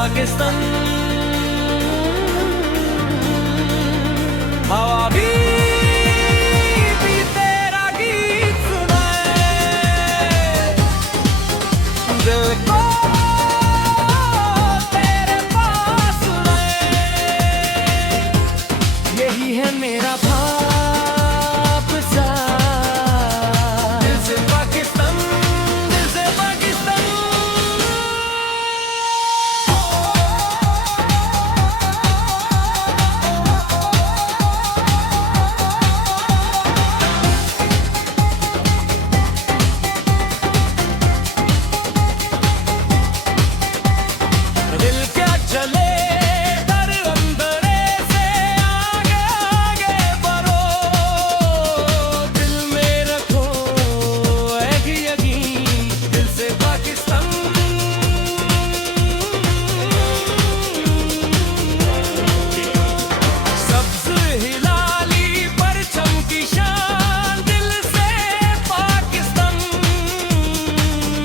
पाकिस्तान हवा भी तेरा गीत सुनाए दिल को तेरे पास लाए। यही है मेरा भाव सा दिल से पाकिस्तान, दिल से पाकिस्तान। दिल क्या चले दर अंदरे से आगे आगे बढ़ो, दिल में रखो एक यकीन दिल से पाकिस्तान। सब्ज हिलाली परचम की शान दिल से पाकिस्तान।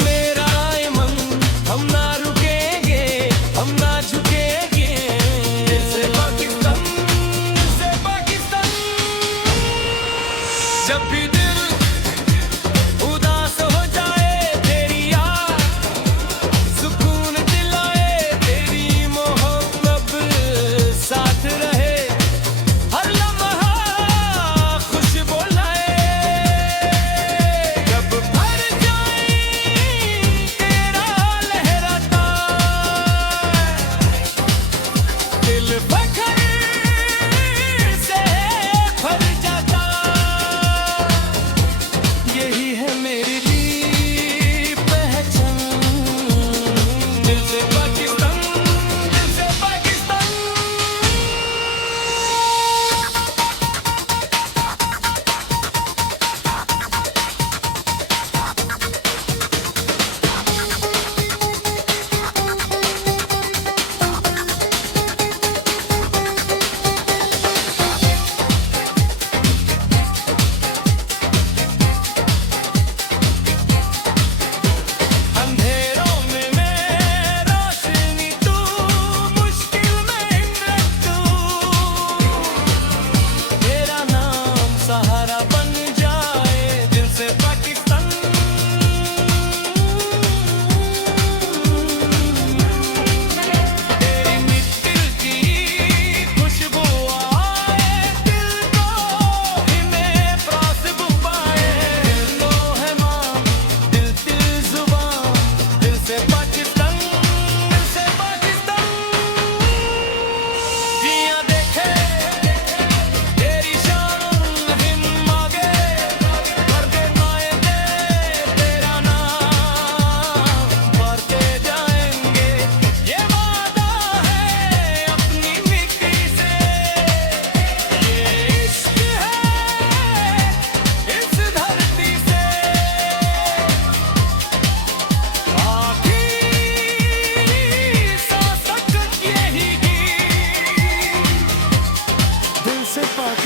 मेरा ईमान हम ना रुकेंगे, हम ना झुकेंगे दिल से पाकिस्तान, दिल से पाकिस्तान। जब भी दिल उदास हो जाए तेरी याद सुकून दिलाए, तेरी मोहब्बत साथ रहे हर लम्हा खुश बोलाए। जब भर जाए तेरा लहराता दिल फखर से भर जाता। यही है मेरी पहचान दिल से पाकिस्तान, दिल से पाकिस्तान। अंधेरों में मैं रोशनी तू, मुश्किल में हिम्मत तू। तेरा नाम सहारा बन जाए दिल से पाकिस्तान। तेरी मिट्टी की खुशबू आए दिल को इन्हें प्यास बुबाए। दिल को है मां दिल दिल जुबान दिल से पाकिस्तान, दिल से पाकिस्तान। जिया देखे तेरी शान हिम आगे कर दे कायदे तेरा नाम बढ़ते जाएंगे। ये वादा है अपनी मिट्टी से, ये इश्क है इस धरती से। आखिरी सांस तक यही गीत दिल से पाकिस्तान।